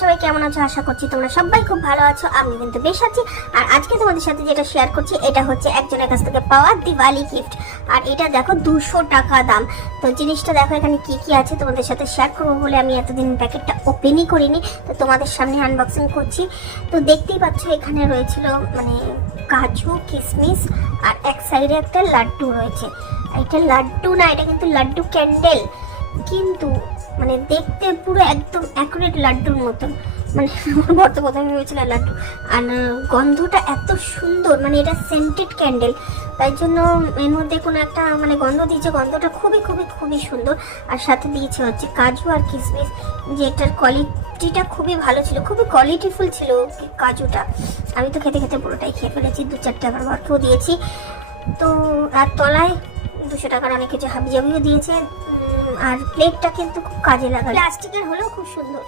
সবাই কেমন আছো? আশা করছি তোমরা সবাই খুব ভালো আছো। আমি কিন্তু বেশ আছি। আর আজকে তোমাদের সাথে যেটা শেয়ার করছি এটা হচ্ছে একজনের কাছ থেকে পাওয়া দিওয়ালি গিফট। আর এটা দেখো 200 টাকা দাম। তো জিনিসটা দেখো এখানে কি কি আছে তোমাদের সাথে শেয়ার করবো বলে আমি এতদিন প্যাকেটটা ওপেনই করিনি, তো তোমাদের সামনে আনবক্সিং করছি। তো দেখতেই পাচ্ছ এখানে রয়েছিল মানে কাজু, কিশমিশ আর এক সাইডে একটা লাড্ডু রয়েছে। এটা লাড্ডু না, এটা কিন্তু লাড্ডু ক্যান্ডেল, কিন্তু মানে দেখতে পুরো একদম অ্যাকুরেট লাড্ডুর মতন। মানে আমার বর তো প্রথমে ভেবেছিল লাড্ডু, আর গন্ধটা এত সুন্দর, মানে এটা সেন্টেড ক্যান্ডেল, তাই জন্য এর মধ্যে কোনো একটা মানে গন্ধ দিয়েছে, গন্ধটা খুবই খুবই খুবই সুন্দর। আর সাথে দিয়েছে হচ্ছে কাজু আর কিশমিশ, যেটার কোয়ালিটিটা খুবই ভালো ছিল, খুবই কোয়ালিটিফুল ছিল কাজুটা। আমি তো খেতে খেতে পুরোটাই খেয়ে ফেলেছি, 2-4টে আবার বরকেও দিয়েছি। তো আর তলায় 200 টাকার অনেক কিছু হাবিজাবিও দিয়েছে। আর প্লেটটা কিন্তু খুব কাজে লাগা, প্লাস্টিকের হলেও খুব সুন্দর।